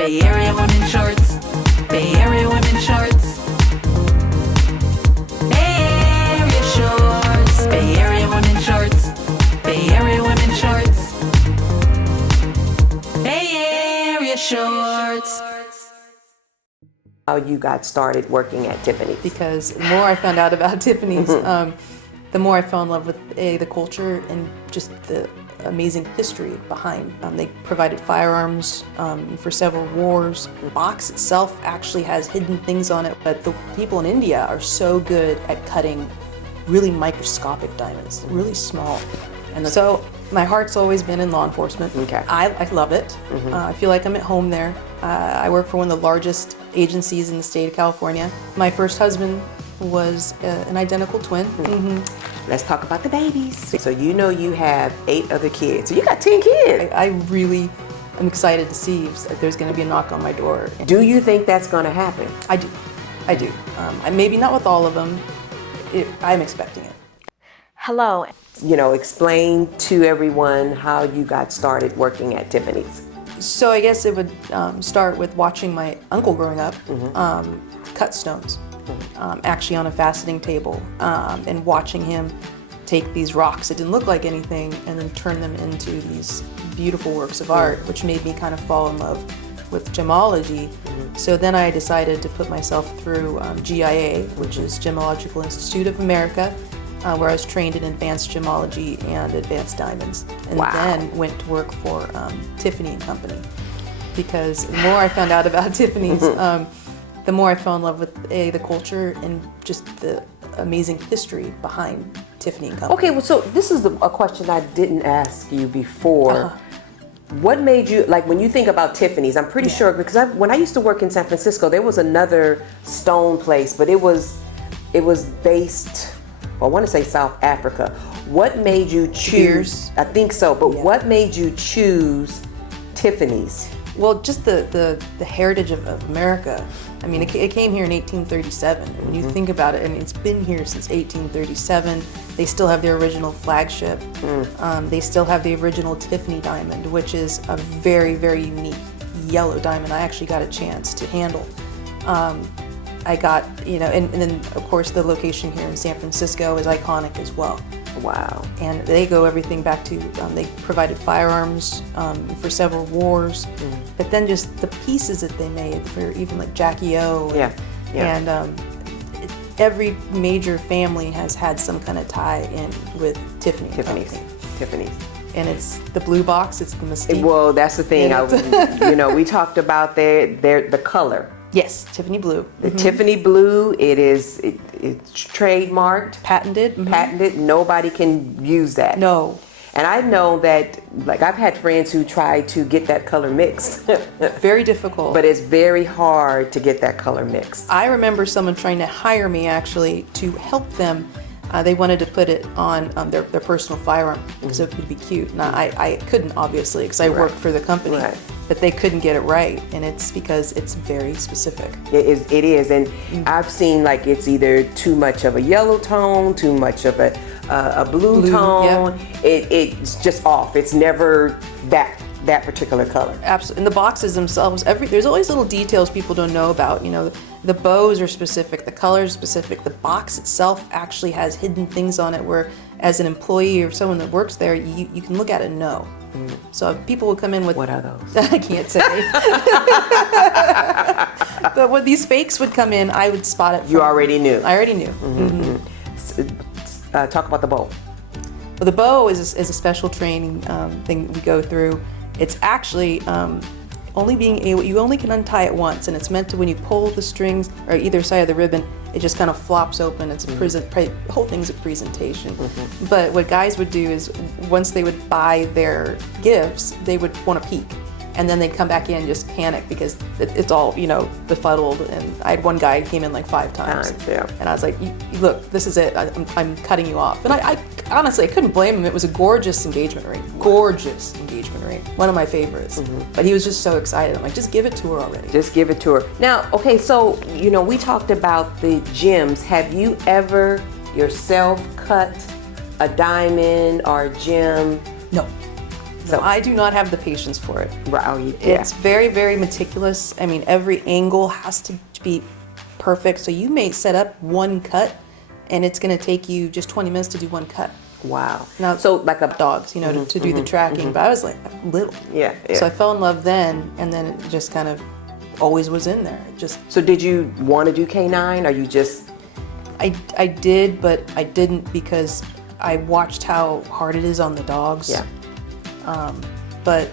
Bay Area women shorts. Bay Area women shorts. Bay Area shorts. Bay Area women shorts. Bay Area women shorts. Bay Area shorts. How you got started working at Tiffany's? Because the more I found out about Tiffany's, the more I fell in love with the culture and just the amazing history behind. They provided firearms for several wars. The box itself actually has hidden things on it, but the people in India are so good at cutting really microscopic diamonds, really small. And so my heart's always been in law enforcement. Okay. I love it. I feel like I'm at home there. I work for one of the largest agencies in the state of California. My first husband was an identical twin. Let's talk about the babies. So you know you have 8 other kids. So you got 10 kids. I really am excited to see if there's going to be a knock on my door. Do you think that's going to happen? I do. Maybe not with all of them. I'm expecting it. Hello. You know, explain to everyone how you got started working at Tiffany's. So I guess it would start with watching my uncle growing up cut stones, actually on a faceting table, and watching him take these rocks that didn't look like anything and then turn them into these beautiful works of art, which made me kind of fall in love with gemology. So then I decided to put myself through GIA, which is Gemological Institute of America, where I was trained in advanced gemology and advanced diamonds, and then went to work for Tiffany & Company. Because the more I found out about Tiffany's, the more I fell in love with the culture and just the amazing history behind Tiffany & Company. Okay, well, so this is a question I didn't ask you before. What made you, like when you think about Tiffany's, I'm pretty sure, because when I used to work in San Francisco, there was another stone place, but it was based, I want to say South Africa. What made you choose? I think so, but what made you choose Tiffany's? Well, just the heritage of America. I mean, it came here in 1837. And when you think about it, I mean, it's been here since 1837. They still have their original flagship. They still have the original Tiffany diamond, which is a very, very unique yellow diamond. I actually got a chance to handle. I got, and then of course the location here in San Francisco is iconic as well. Wow. And they go everything back to, they provided firearms for several wars, but then just the pieces that they made for even like Jackie O. And every major family has had some kind of tie in with Tiffany's. And it's the blue box, it's the mystique. Well, that's the thing. We talked about the color. Yes, Tiffany blue. The Tiffany blue, it's trademarked. Patented. Patented. Nobody can use that. No. And I know that, like, I've had friends who try to get that color mixed. Very difficult. But it's very hard to get that color mixed. I remember someone trying to hire me actually to help them. They wanted to put it on their personal firearm so it could be cute. Now, I couldn't, obviously, because I worked for the company. Right. But they couldn't get it right, and it's because it's very specific. It is, and I've seen like it's either too much of a yellow tone, too much of a blue tone. It's just off. It's never that particular color. Absolutely. And the boxes themselves, there's always little details people don't know about. The bows are specific, the colors are specific. The box itself actually has hidden things on it where, as an employee or someone that works there, you can look at it and know. So if people will come in with... What are those? I can't say. But when these fakes would come in, I would spot it. You already knew. I already knew. Talk about the bow. Well, the bow is a special training thing we go through. It's actually you only can untie it once, and it's meant to, when you pull the strings or either side of the ribbon, it just kind of flops open. It's the whole thing's a presentation. But what guys would do is, once they would buy their gifts, they would want to peek. And then they'd come back in and just panic because it's all, befuddled. And I had one guy who came in like 5 times. And I was like, look, this is it. I'm cutting you off. And I honestly, I couldn't blame him. It was a gorgeous engagement ring. Gorgeous engagement ring. One of my favorites. But he was just so excited. I'm like, just give it to her already. Just give it to her. Now, okay, so, we talked about the gems. Have you ever yourself cut a diamond or a gem? No. So I do not have the patience for it. right, oh, yeah. It's very, very meticulous. I mean, every angle has to be perfect. So you may set up one cut, and it's going to take you just 20 minutes to do one cut. Wow. Now, So like a dogs, you know, to do the tracking. But I was like little. Yeah, yeah. So I fell in love then, and then it just kind of always was in there. It just So did you want to do canine, or you just? I did, but I didn't because I watched how hard it is on the dogs. Yeah. But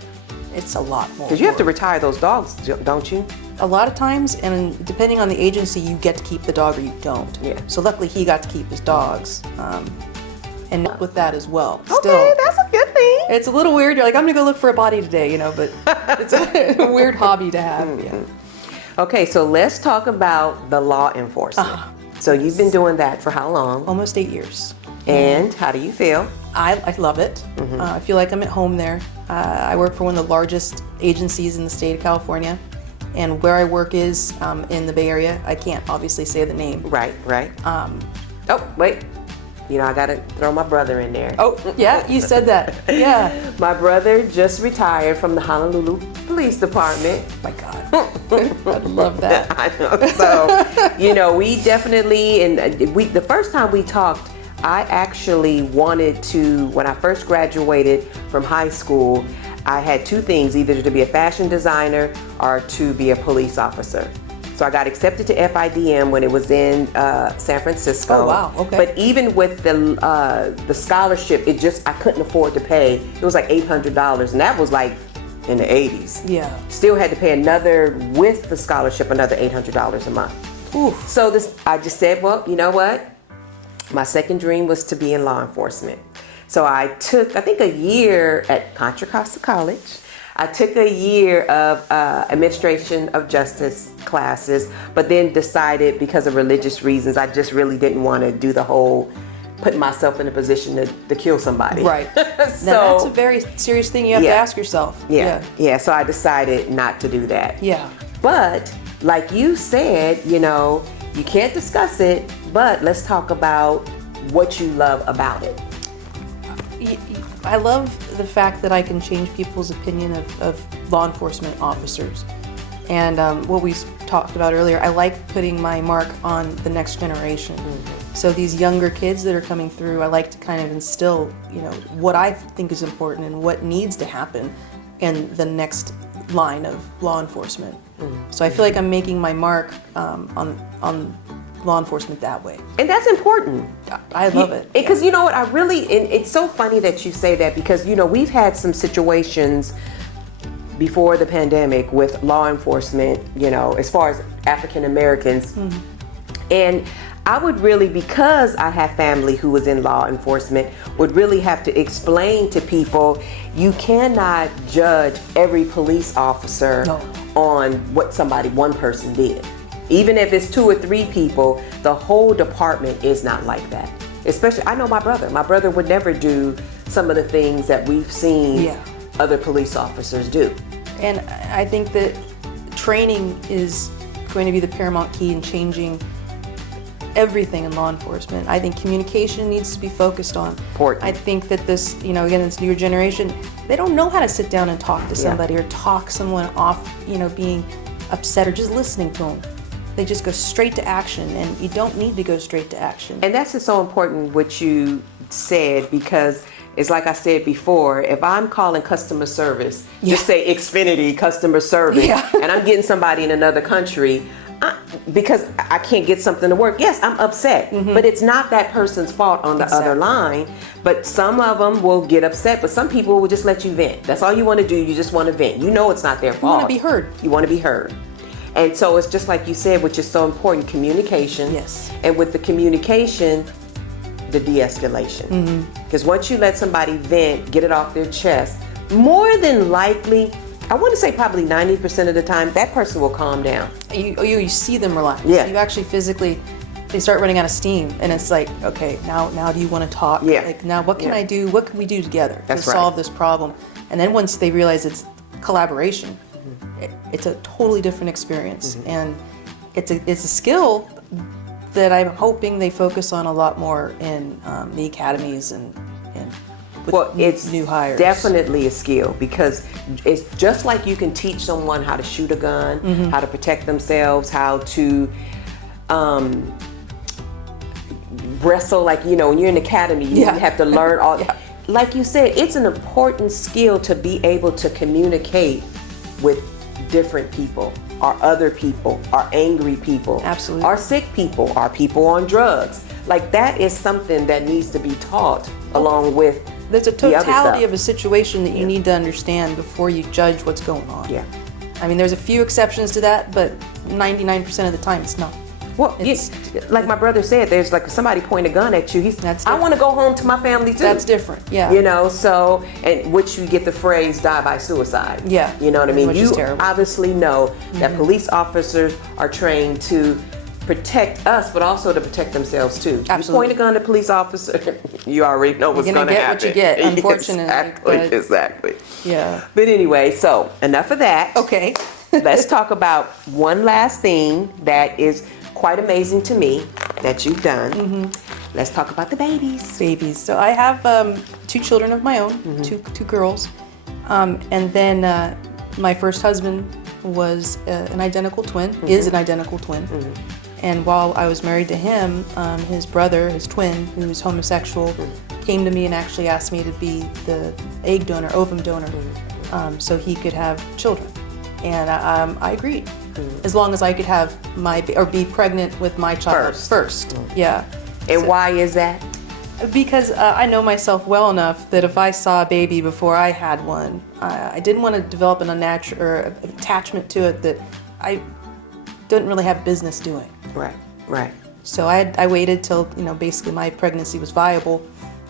it's a lot more. Because you have to work. retire those dogs, don't you? A lot of times, and depending on the agency, you get to keep the dog or you don't. Yeah. So luckily, he got to keep his dogs, and with that as well. Okay, Still, that's a good thing. it's a little weird. You're like, I'm gonna go look for a body today, you know, but it's a weird hobby to have. Yeah. Okay, so let's talk about the law enforcement. So you've been doing that for how long? Almost 8 years. And how do you feel? I love it. I feel like I'm at home there. I work for one of the largest agencies in the state of California, and where I work is in the Bay Area. I can't obviously say the name. Right, right. Oh, wait. You know, I gotta throw my brother in there. Oh, yeah, you said that. Yeah. My brother just retired from the Honolulu Police Department. My God. I love that. I know. So, you know, we definitely, and the first time we talked, I actually wanted to, when I first graduated from high school, I had two things, either to be a fashion designer or to be a police officer. So I got accepted to FIDM when it was in San Francisco. Oh, wow, okay. But even with the scholarship, I couldn't afford to pay. It was like $800, and that was like in the 80s. Yeah. Still had to pay with the scholarship, another $800 a month. Oof. So I just said, well, you know what? My second dream was to be in law enforcement. So I took, I think, a year at Contra Costa College. I took a year of administration of justice classes, but then decided because of religious reasons, I just really didn't want to do the whole putting myself in a position to kill somebody. Right. So Now, that's a very serious thing you have to ask yourself. yeah. So I decided not to do that. Yeah. But like you said, you know, you can't discuss it, but let's talk about what you love about it. I love the fact that I can change people's opinion of law enforcement officers. And what we talked about earlier, I like putting my mark on the next generation. So these younger kids that are coming through, I like to kind of instill, you know, what I think is important and what needs to happen in the next line of law enforcement. So I feel like I'm making my mark on law enforcement that way. And that's important. I love it. Because you know what, it's so funny that you say that, because, you know, we've had some situations before the pandemic with law enforcement, you know, as far as African Americans. And I would really, because I have family who was in law enforcement, would really have to explain to people, you cannot judge every police officer on what one person did. Even if it's 2 or 3 people, the whole department is not like that. Especially, I know my brother. My brother would never do some of the things that we've seen other police officers do. And I think that training is going to be the paramount key in changing everything in law enforcement. I think communication needs to be focused on. Important. I think that this, you know, again, this newer generation, they don't know how to sit down and talk to somebody or talk someone off, you know, being upset or just listening to them. They just go straight to action, and you don't need to go straight to action. And that's so important what you said, because it's like I said before, if I'm calling customer service, just say Xfinity customer service, and I'm getting somebody in another country, because I can't get something to work, yes, I'm upset, but it's not that person's fault on the other line. But some of them will get upset, but some people will just let you vent. That's all you want to do, you just want to vent. You know it's not their fault. You want to be heard. You want to be heard. And so it's just like you said, which is so important, communication. Yes. And with the communication, the de-escalation. Because once you let somebody vent, get it off their chest, more than likely, I want to say probably 90% of the time, that person will calm down. You see them relax. Yeah. You actually physically, they start running out of steam, and it's like, okay, now do you want to talk? Yeah. Like, now what can I do? What can we do together That's to right. solve this problem? And then once they realize it's collaboration, it's a totally different experience, and it's a skill that I'm hoping they focus on a lot more in the academies and with Well, it's new hires. definitely a skill, because it's just like you can teach someone how to shoot a gun, how to protect themselves, how to wrestle. Like, you know, when you're in the academy, you Yeah. have to learn all. Yeah. Like you said, it's an important skill to be able to communicate with different people, our other people, our angry people, Absolutely. our sick people, our people on drugs. Like, that is something that needs to be taught along with There's a the other totality stuff. of a situation that you need to understand before you judge what's going on. Yeah. I mean, there's a few exceptions to that, but 99% of the time it's not. Well, It's- like my brother said, there's like somebody point a gun at you. That's I different. want to go home to my family too. That's different, yeah. You know, so, and which you get the phrase "die by suicide." Yeah. You know what I mean? Which is You terrible. obviously know that police officers are trained to protect us, but also to protect themselves too. Absolutely. You point a gun at a police officer, you already know what's You're going gonna to happen. get what you get, unfortunately, Exactly. but- Exactly. Yeah. But anyway, so enough of that. Okay. Let's talk about one last thing that is quite amazing to me that you've done. Let's talk about the babies. Babies. So I have 2 children of my own, two girls. And then my first husband was an identical twin, is an identical twin. And while I was married to him, his brother, his twin, who was homosexual, came to me and actually asked me to be the egg donor, ovum donor, so he could have children. And I agreed, as long as I could have or be pregnant with my child first. Yeah. And So- why is that? Because I know myself well enough that if I saw a baby before I had one, I didn't want to develop an unnatural or an attachment to it that I didn't really have business doing. Right, right. So I waited till, you know, basically my pregnancy was viable,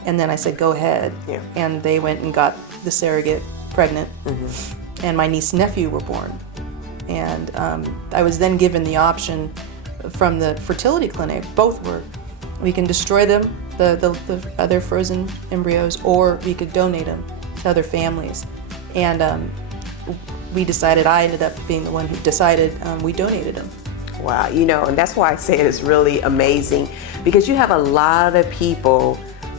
and then I said, go ahead. Yeah. And they went and got the surrogate pregnant, and my niece and nephew were born. And I was then given the option from the fertility clinic, both were, we can destroy them, the other frozen embryos, or we could donate them to other families. And we decided, I ended up being the one who decided, we donated them. Wow, you know, and that's why I say it's really amazing, because you have a lot of people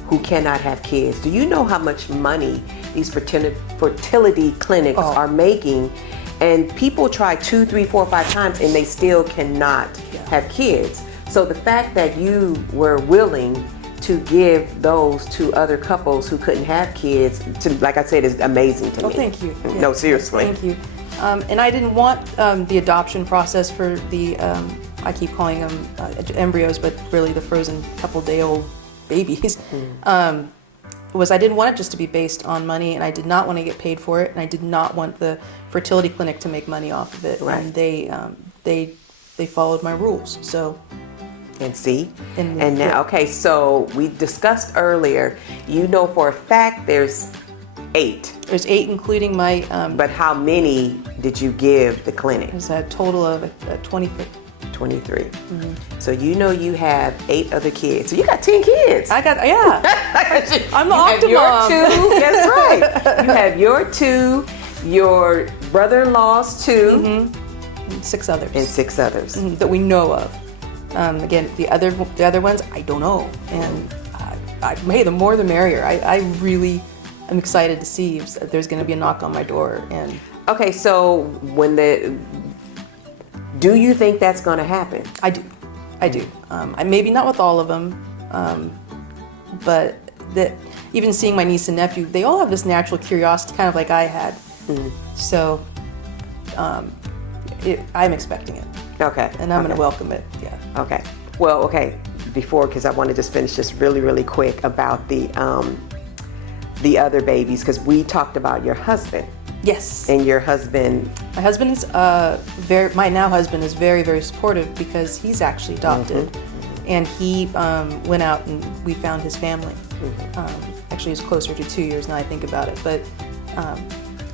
who cannot have kids. Do you know how much money these fertility clinics are making? And people try 2, 3, 4, 5 times and they still cannot have kids. So the fact that you were willing to give those to other couples who couldn't have kids, to, like I said, is amazing to me. Oh, thank you. No, seriously. Thank you. And I didn't want the adoption process for the, I keep calling them embryos, but really the frozen couple-day-old babies, was I didn't want it just to be based on money, and I did not want to get paid for it, and I did not want the fertility clinic to make money off of it. Right. And they followed my rules. So And see? And- And now, yeah. okay, so we discussed earlier, you know for a fact there's 8, there's 8, including my, but how many did you give the clinic? there's a total of 23. 23. So you know you have 8 other kids. So you got 10 kids. I got, yeah. I'm the You have your optimum. 2, that's right. You have your 2, your brother-in-law's 2, 6 others. and 6 others. That we know of. Again, the other ones I don't know, and hey, the more the merrier. I really am excited to see if there's going to be a knock on my door. And Okay, so do you think that's going to happen? I do. Maybe not with all of them, but even seeing my niece and nephew, they all have this natural curiosity, kind of like I had. So I'm expecting it, Okay. and I'm going okay. to welcome it. Yeah. Okay. Well, okay. Before, because I want to just finish this really, really quick about the other babies, because we talked about your husband Yes. and your husband. My husband's my now husband is very, very supportive because he's actually adopted, and he went out and we found his family. Actually, it's closer to 2 years now I think about it, but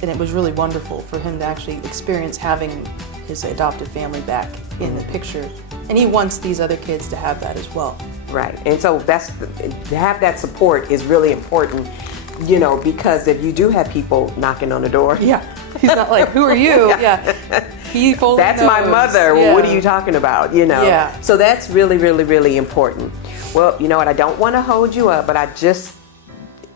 and it was really wonderful for him to actually experience having his adopted family back in the picture, and he wants these other kids to have that as well. Right. And so to have that support is really important, you know, because if you do have people knocking on the door. Yeah, he's not like, who are you? Yeah, he fully That's my knows. mother. Yeah. What are you talking about? You know? Yeah. So that's really, really, really important. Well, you know what? I don't want to hold you up, but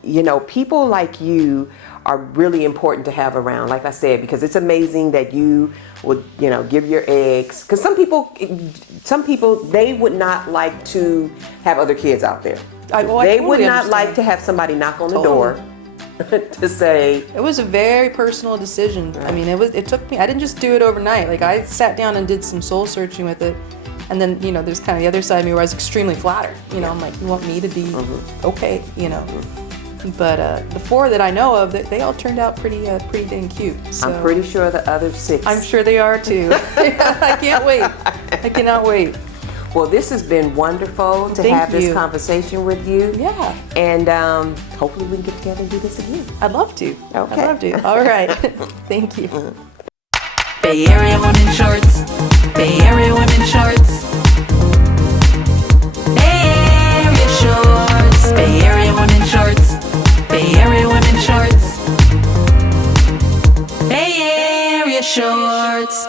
you know, people like you are really important to have around, like I said, because it's amazing that you would, you know, give your eggs. Because some people, they would not like to have other kids out there. I They would totally not like understand. to have somebody knock on the Totally. door to say, It was a very personal decision. I mean, it took me, I didn't just do it overnight. Like, I sat down and did some soul searching with it. And then, you know, there's kind of the other side of me where I was extremely flattered. You know, I'm like, you want me to be okay, you know. But the 4 that I know of, they all turned out pretty dang cute. So I'm pretty sure the other 6. I'm sure they are too. I can't wait. I cannot wait. Well, this has been wonderful to Thank have this you. conversation with you. Yeah. And hopefully we can get together and do this again. I'd love to. Okay. I'd love to. All right. Thank you. Bay Area women shorts. Bay Area women shorts. Bay Area shorts. Bay Area women shorts. Bay Area women shorts. Bay Area shorts.